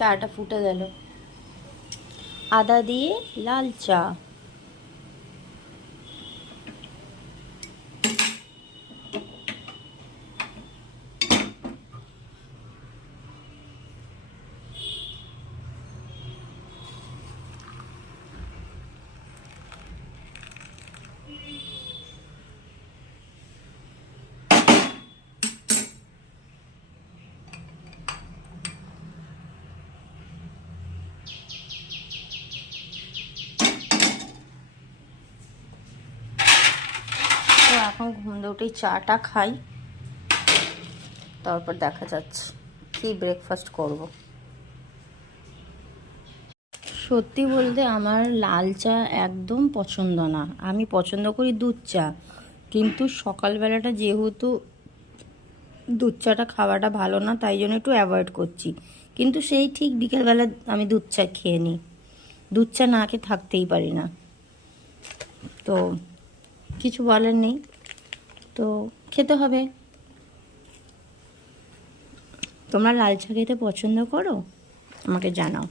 চাটা ফুটে গেল। আদা দিয়ে লাল চা। তো এখন ঘুম থেকে উঠেই চাটা খাই, তারপর দেখা যাচ্ছে কি ব্রেকফাস্ট করব। সত্যি বলতে আমার লাল চা একদম পছন্দ না। আমি পছন্দ করি দুধ চা, কিন্তু সকালবেলাটা যেহেতু দুধ চাটা খাওয়াটা ভালো না, তাই জন্য একটু অ্যাভয়েড করছি। কিন্তু সেই ঠিক বিকেলবেলা আমি দুধ চা খেয়ে নিই। দুধ চা না খেয়ে থাকতেই পারি না, তো কিছু বলার নেই, তো খেতে হবে। তোমরা লাল চা খেতে পছন্দ করো? আমাকে জানাও।